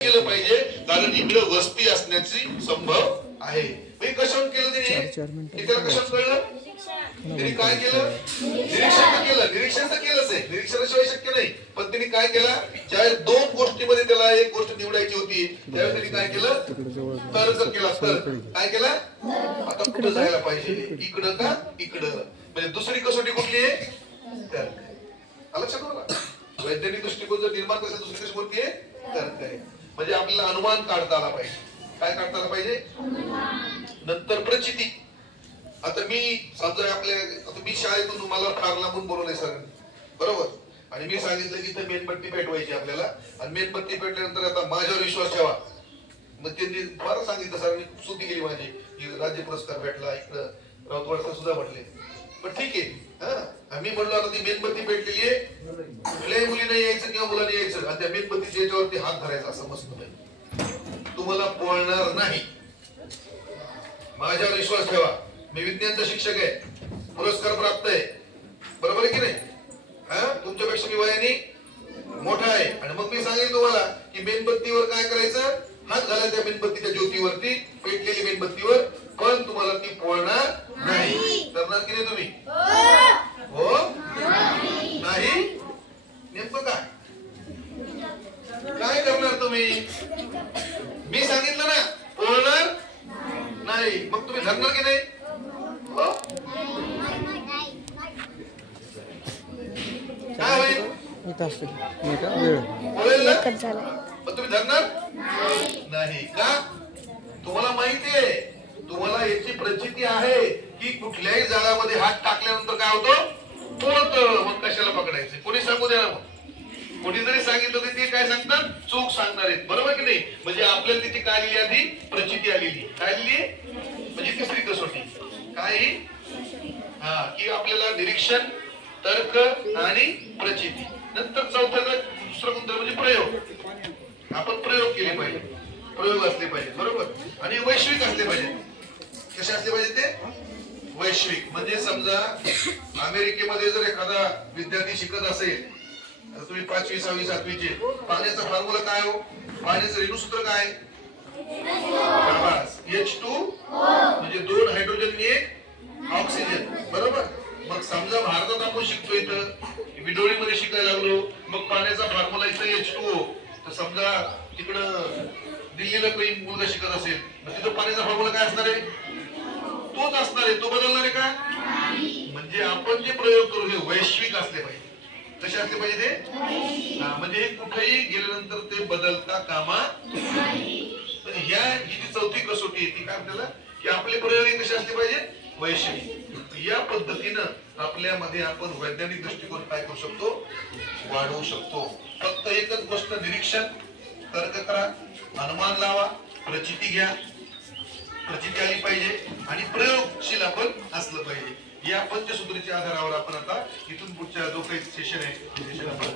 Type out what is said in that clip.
केलं पाहिजे, कारण इकडे वस्ती असण्याची संभव आहे. कशावर केलं त्याने, त्याला कशावर कळलं, त्यांनी काय केलं, निरीक्षण केलं. निरीक्षण तर केलंच आहे, निरीक्षणाशिवाय शक्य नाही. पण त्यांनी काय केलं, ज्यावेळेस दोन गोष्टीमध्ये त्याला एक गोष्ट निवडायची होती, त्यावेळेस त्यांनी काय केलं, तर्क केला. काय केला, आता कुठं जायला पाहिजे, इकडं का इकडं. म्हणजे दुसरी कसोटी कुठली आहे, तर्क. लक्षात आलं, वैज्ञानिक दृष्टिकोन जर निर्माण करायचा दुसरी कशी कोणती आहे, तर्क आहे. म्हणजे आपल्याला अनुमान काढता आला पाहिजे. काय काढता आला पाहिजे, नंतर प्रचिती. आता मी समजा आता मी शाळेतून मला फार लांबून बोलवलंय सर, बरोबर, आणि मी सांगितलं की इथं मेणबत्ती पेटवायची आपल्याला, आणि मेणबत्ती पेटल्यानंतर आता माझ्यावर विश्वास ठेवा. मग त्यांनी फार सांगितलं सरांनी, स्तुती केली माझी की राज्य पुरस्कार भेटला, इकडं राऊतवाड सर सुद्धा म्हटले. पण ठीक आहे, आम्ही म्हणलो आता ती मेणबत्ती पेटलेली आहे, कुठल्याही मुलीने यायचं किंवा मुलाने यायचं आणि त्या मेणबत्तीच्या याच्यावरती हात धरायचा असं मस्त नाही. तुम्हाला बोलणार नाही, माझ्यावर विश्वास ठेवा, मी विज्ञानचा शिक्षक आहे, पुरस्कार प्राप्त आहे, बरोबर आहे की नाही. तुमच्यापेक्षा मी वयाने मोठा आहे, आणि मग मी सांगेन तुम्हाला की मेणबत्तीवर काय करायचं, हात घालायचा त्या मेणबत्तीच्या ज्योतीवरती, पेटलेली मेणबत्तीवर, पण तुम्हाला ती पोळणार नाही. करणार की नाही तुम्ही, हो नाही, नेमकं काय काय करणार तुम्ही, मी सांगितलं ना, पोळणार नाही, मग तुम्ही धरणार की नाही, हो काय होईल, पण तुम्ही धरणार नाही का. तुम्हाला माहिती आहे, तुम्हाला याची प्रचिती आहे की कुठल्याही जाळ्यामध्ये हात टाकल्यानंतर काय होतं, पोळतं. मग कशाला पकडायचे, कोणी सांगू द्या ना. मग कोणी जरी सांगितलं तरी ते काय सांगतात, चूक सांगणार आहेत, बरोबर की नाही. म्हणजे आपल्याला तिथे काय लिहिली, आधी प्रचिती आलेली, काय लिहिली, म्हणजे तिसरी कसोटी काय, की आपल्याला निरीक्षण, तर्क आणि प्रचिती. नंतर चौथ्याचा दुसरं कोणतं म्हणजे प्रयोग. आपण प्रयोग केले पाहिजे, प्रयोग असले पाहिजे, बरोबर, आणि वैश्विक असले पाहिजे. कसे असले पाहिजे ते, वैश्विक. म्हणजे समजा अमेरिकेमध्ये जर एखादा विद्यार्थी शिकत असेल, तर तुम्ही 5वी 6वी 7वीचे, पाण्याचा फॉर्म्युला काय हो, पाण्याचं रेणूसूत्र काय, H2 म्हणजे 2 हायड्रोजन आणि 1 ऑक्सिजन, बरोबर. मग समजा भारतात आपण शिकतो, इथं विडोळीमध्ये शिकायला लागलो, मग पाण्याचा फॉर्म्युला इथं H2O, तर समजा तिकडं दिल्लीला काही मुलगा शिकत असेल, मग तिथं पाण्याचा फॉर्म्युला काय असणार आहे, तोच असणार आहे, तो बदलणार आहे का. म्हणजे आपण जे प्रयोग करू हे वैश्विक असले पाहिजे. कसे असले पाहिजे ते, म्हणजे कुठेही गेल्यानंतर ते बदलता कामा. ही जी चौथी कसोटी आहे ती काय आपल्याला, की आपले प्रयोग कसे असले पाहिजे, वैश्विक. या पद्धतीनं आपल्यामध्ये आपण वैज्ञानिक दृष्टिकोन काय करू शकतो, वाढवू शकतो. फक्त एकच गोष्ट, निरीक्षण, तर्क करा, अनुमान लावा, प्रचिती घ्या, प्रचिती आली पाहिजे, आणि प्रयोगशील आपण असलं पाहिजे. या पंचसूत्रीच्या आधारावर आपण आता इथून पुढच्या जो काही सेशन आहे, सेशन आपण